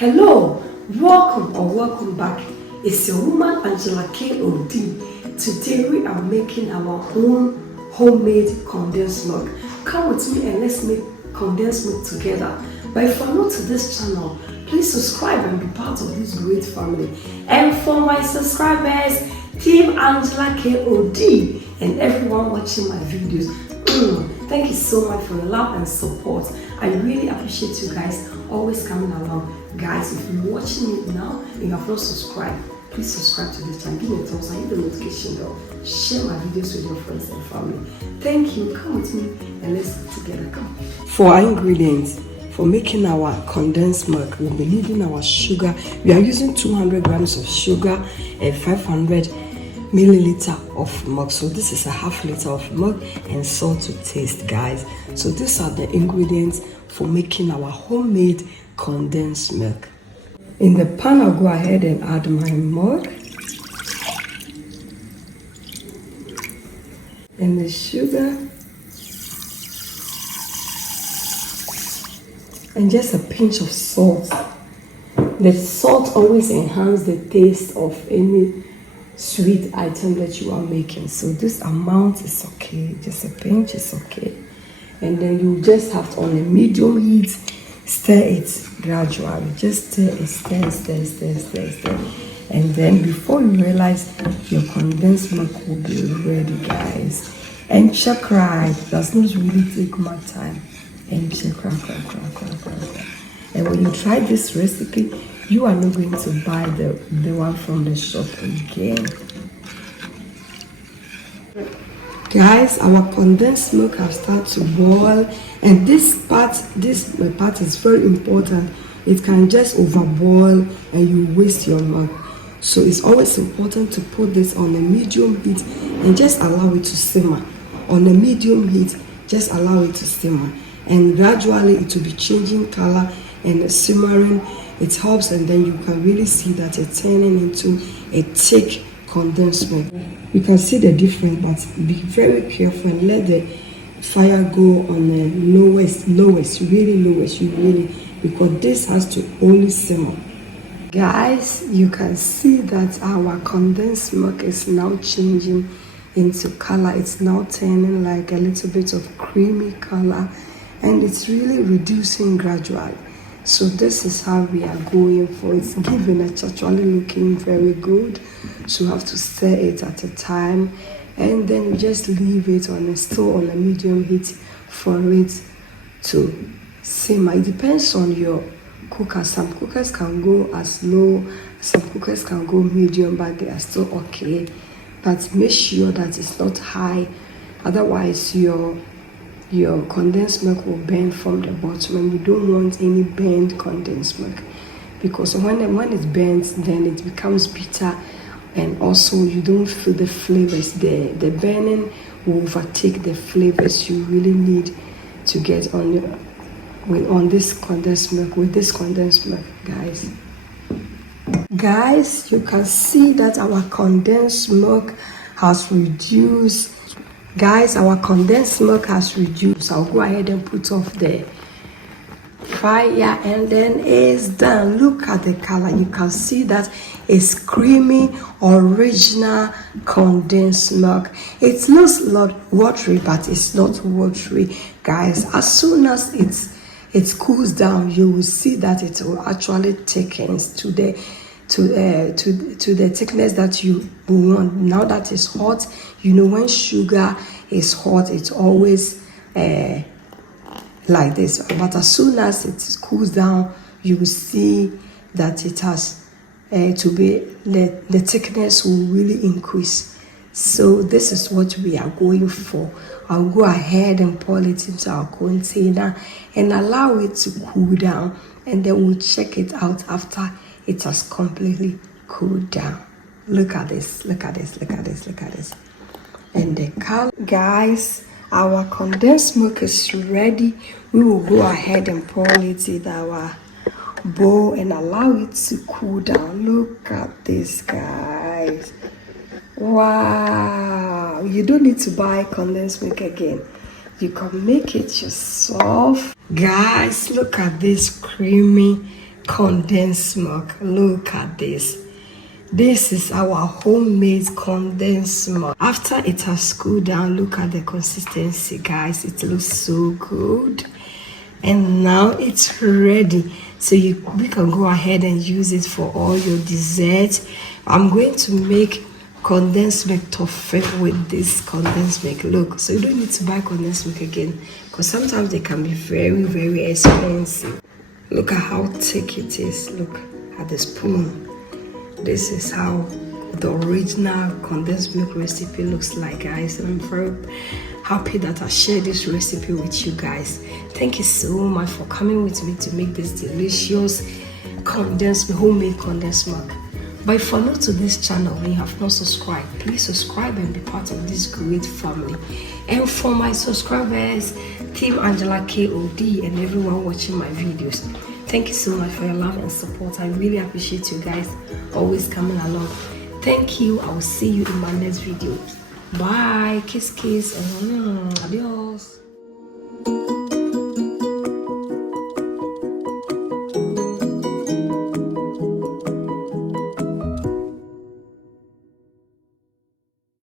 Hello, welcome back. It's your woman Angela K.O.D. Today we are making our own homemade condensed milk. Come with me and let's make condensed milk together. But if you're new to this channel, please subscribe and be part of this great family. And for my subscribers, Team Angela K.O.D. and everyone watching my videos, thank you so much for the love and support. I really appreciate you guys always coming along. Guys, if you're watching it now and you have not subscribed, please subscribe to this channel, give me a thumbs up, hit the notification bell, share my videos with your friends and family. Thank you. Come with me and let's do it together. Come. For our ingredients for making our condensed milk, we'll be needing our sugar. We are using 200 grams of sugar and 500 milliliter of milk. So this is a half liter of milk and salt to taste, guys. So these are the ingredients for making our homemade condensed milk. In the pan, I'll go ahead and add my milk and the sugar and just a pinch of salt. The salt always enhances the taste of any sweet item that you are making. So this amount is okay, just a pinch is okay. And then you just have to, on a medium heat, stir it gradually. Just stir it, stir. And then before you realize, your condensed milk will be ready, guys. And check right, does not really take much time. And check right. And when you try this recipe, you are not going to buy the one from the shop again. Guys, our condensed milk has started to boil, and this part is very important. It can just overboil and you waste your milk. So it's always important to put this on a medium heat and just allow it to simmer. On a medium heat, just allow it to simmer. And gradually it will be changing color and simmering. It helps, and then you can really see that it's turning into a thick condensed milk. You can see the difference, but be very careful and let the fire go on the lowest, because this has to only simmer. Guys, you can see that our condensed milk is now changing into color. It's now turning like a little bit of creamy color, and it's really reducing gradually. So this is how we are going for. It's giving it actually looking very good. So you have to stir it at a time, and then you just leave it on a medium heat for it to simmer. It depends on your cooker. Some cookers can go as low, some cookers can go medium, but they are still okay. But make sure that it's not high, otherwise your condensed milk will burn from the bottom, and you don't want any burnt condensed milk, because when it's burnt, then it becomes bitter, and also you don't feel the flavors. The burning will overtake the flavors you really need to get on this condensed milk, with this condensed milk, guys. Guys, you can see that our condensed milk has reduced. Guys, our condensed milk has reduced. I'll go ahead and put off the fire, and then it's done. Look at the color. You can see that it's creamy, original condensed milk. It looks like watery, but it's not watery, guys. As soon as it cools down, you will see that it will actually thicken to the thickness that you want. Now that it's hot, you know, when sugar is hot, it's always like this. But as soon as it cools down, you will see that it has to be, the thickness will really increase. So this is what we are going for. I'll go ahead and pour it into our container and allow it to cool down, and then we'll check it out after it has completely cooled down. Look at this. And the color. Guys, our condensed milk is ready. We will go ahead and pour it in our bowl and allow it to cool down. Look at this, guys. Wow, you don't need to buy condensed milk again. You can make it yourself. Guys, look at this creamy condensed milk. Look at this. This is our homemade condensed milk. After it has cooled down, look at the consistency, guys. It looks so good. And now it's ready. So we can go ahead and use it for all your desserts. I'm going to make condensed milk toffee with this condensed milk. Look, so you don't need to buy condensed milk again, because sometimes they can be very, very expensive. Look at how thick it is. Look at the spoon. This is how the original condensed milk recipe looks like, guys. And I'm very happy that I shared this recipe with you guys. Thank you so much for coming with me to make this delicious homemade condensed milk. But if you're new to this channel and you have not subscribed, please subscribe and be part of this great family. And for my subscribers, Team Angela KOD, and everyone watching my videos, thank you so much for your love and support. I really appreciate you guys always coming along. Thank you. I will see you in my next video. Bye. Kiss, kiss, and adios.